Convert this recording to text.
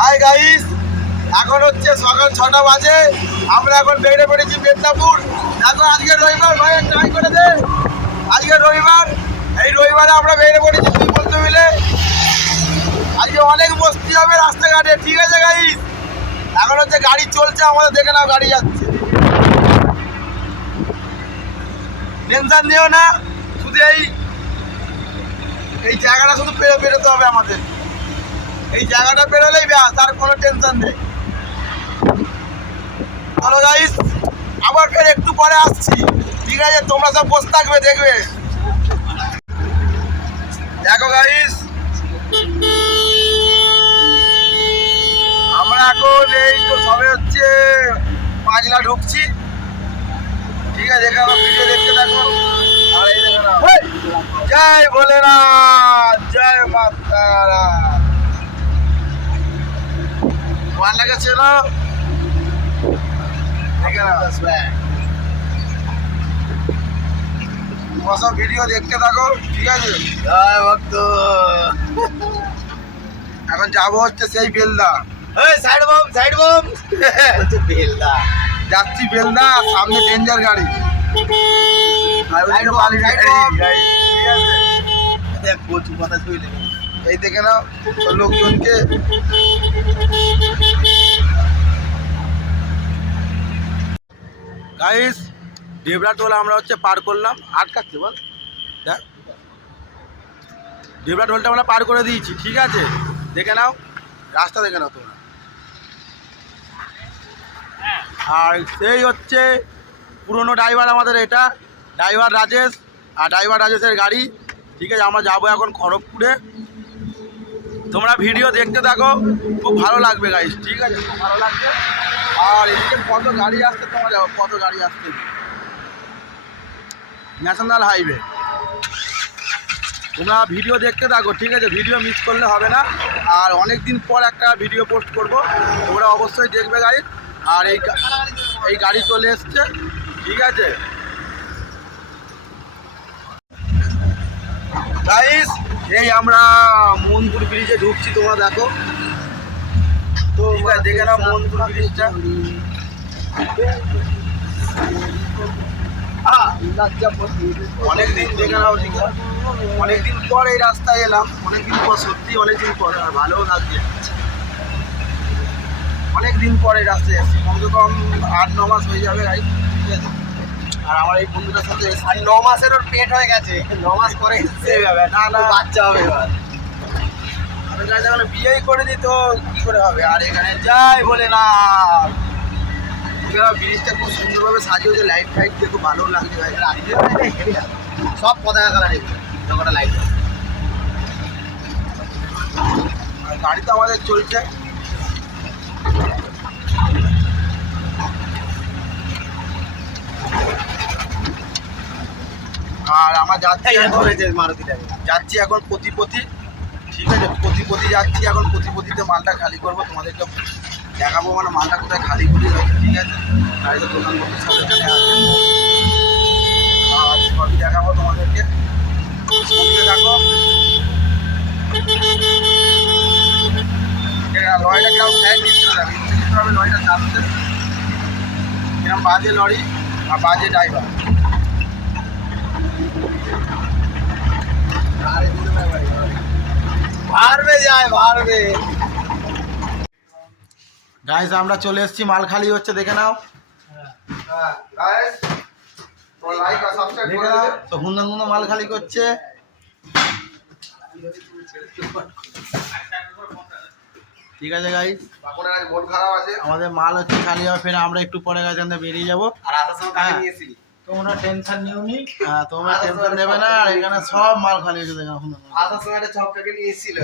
Hi guys, এখন হচ্ছে সকাল 6টা বাজে। আমরা এখন বেরিয়ে পড়েছি মেদিনীপুর। দেখো আজকে রবিবার, ভাই একটা হাই করে দে। আজকে রবিবার, এই রবিবারে আমরা বেরিয়ে পড়েছি দুই বন্ধু মিলে। আজকে অনেক মস্তি হবে রাস্তাঘাটে, ঠিক আছে গাইস? এখন হচ্ছে গাড়ি চলছে, আমাদের দেখে নাও গাড়ি যাচ্ছে। টেনশন নিও না, শুধু এই জায়গাটা শুধু পেরোতে হবে আমাদের। এই জায়গাটা পেরোলেই ব্যাস, আর কোনো টেনশন নেই। চলো গাইস, আবার ফের একটু পরে আসছি, ঠিক আছে? তোমরা সব বসে থাকবে, দেখবে। দেখো গাইস, আমরা এখন এই তো সবে হচ্ছে পাঁচলা ঢুকছি, ঠিক আছে? দেখে আমার ভিডিও দেখতে থাকো। আর এই দেখো না, জয় ভোলেনাথ, জয় মা তারা। তোমার লেগেছে না? তোমার সব ভিডিও দেখতে থাকো, ঠিক আছে? জয় ভক্ত। এখন যাবো হচ্ছে সেই বেলদা। সাইড বম, সাইড বম। বেলদা যাচ্ছি, বেলদা। সামনে ডেঞ্জার গাড়ি, আর ওইদিকে বালি গাড়ি, ঠিক আছে? দেখ প্রচুর কথা চলে, এই দেখে নাও লোকজনকে। গাইস, ডেবরা টোল আমরা হচ্ছে পার করলাম। আটকাচ্ছে বল, দেখ ডেবরা টোলটা আমরা পার করে দিয়েছি, ঠিক আছে? দেখে নাও রাস্তা, দেখে নাও তোমরা। আর সেই হচ্ছে পুরনো ড্রাইভার আমাদের, এটা ড্রাইভার রাজেশ। আর ড্রাইভার রাজেশের গাড়ি, ঠিক আছে? আমরা যাবো এখন খড়গপুরে। তোমরা ভিডিও দেখতে থাকো, খুব ভালো লাগবে গাইস, ঠিক আছে? খুব ভালো লাগবে। আর এদিকে কত গাড়ি আসছে, তোমরা যাবো কত গাড়ি আসছে, ন্যাশনাল হাইওয়ে। তোমরা ভিডিও দেখতে থাকো, ঠিক আছে? ভিডিও মিস করলে হবে না। আর অনেক দিন পর একটা ভিডিও পোস্ট করব, তোমরা অবশ্যই দেখবে গাইস। আর এই গাড়ি চলে এসছে, ঠিক আছে গাইস? এই আমরা মোহনপুর ব্রিজে ঢুকছি, তোমরা দেখো তো, দেখে নাও মোহনপুর ব্রিজটা। অনেকদিন দেখে নাও, অনেকদিন পর এই রাস্তায় এলাম, অনেকদিন পর, সত্যি অনেকদিন পর। আর ভালোও লাগছে, অনেকদিন পর এই রাস্তায় এসেছি। কমসে কম 8-9 মাস হয়ে যাবে গাইস, ঠিক আছে? আর আমার এই বন্ধুটার সাথে 9 মাসের ওর পেট হয়ে গেছে, 9 মাস পরে যাবে। না না, বাচ্চা হবে এবার। বিয়েই করে দিত, কি করে হবে? আর এখানে যাই বলে না, ব্রিজটা খুব সুন্দরভাবে সাজিয়েছে, লাইট ফাইট দিয়ে খুব ভালো লাগছে ভাই। সব পতাকা কালার, যতটা লাইট। আর গাড়ি তো আমাদের চলছে। আর আমার যাচ্ছি এখন পতিপতি, ঠিক আছে? পতিপতি যাচ্ছি এখন, পতিপতিতে মালটা খালি করবো, তোমাদেরকে দেখাবো, মানে মালটা কোথায় খালি করি, ঠিক আছে? গাড়িতে দোকান বন্ধুর সাথে আছে, আর সবই দেখাবো তোমাদেরকে, শুনতে থাকো। লরিটা কেমন সাইড দিতে হবে, লরিটা চাপতে কিরম বাজে লরি আর বাজে ড্রাইভার। গাইস, আমরা চলে এসেছি, মাল খালি হচ্ছে, দেখে নাও। তো হুন্দা মাল খালি করছে। ঠিক আছে গাইস, আমাদের মাল হচ্ছে খালি হবে, ফের আমরা একটু পরে গাছ বেরিয়ে যাবো। তোমরা টেনশন নিও নি, হ্যাঁ তোমরা টেনশন নেবে না। আর এখানে সব মাল খালি হয়েছে, দেখো। আসার সময় একটা ছক্কাকে নিয়ে এসেছিল।